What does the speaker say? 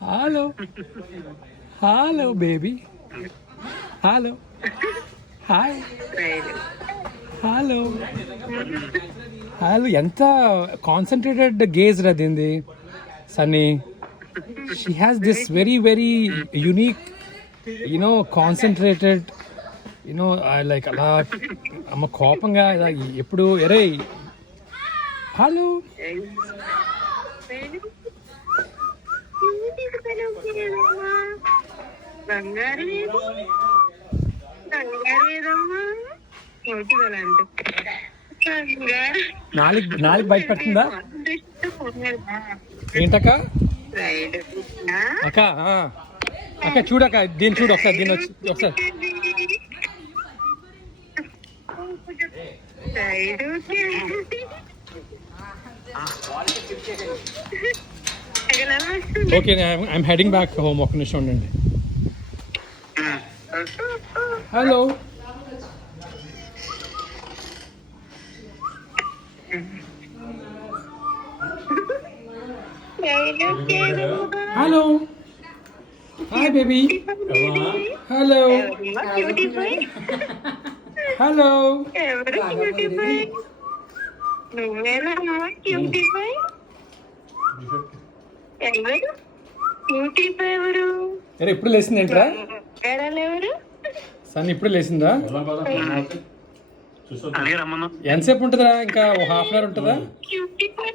hello hello baby hello hi hello hello ఎంత concentrated gauge రా దీనిది Sunny she has this very very unique concentrated like అలా అమ్మ కోపంగా ఇలా ఎప్పుడు ఎరే హలో బంగారు ఏదమ్మా నాలుగు బయట పడుతుందా ఏంటక్క అక్క అక్క చూడక్క దీన్ని చూడు ఒకసారి దీన్ని వచ్చి ఒకసారి okay I'm heading back home ఒక నిమిషం ఉండండి hello hello hi baby hello hello నువ్వేనా క్యూటీ బాయ్ ఎవరు అరే ఇప్పుడు లేచింది ఏంట్రా ఎవరు సన్ ఇప్పుడు లేచిందా ఎంతసేపు ఉంటుందా ఇంకా హాఫ్ అన్ అవర్ ఉంటుందా క్యూటీ బాయ్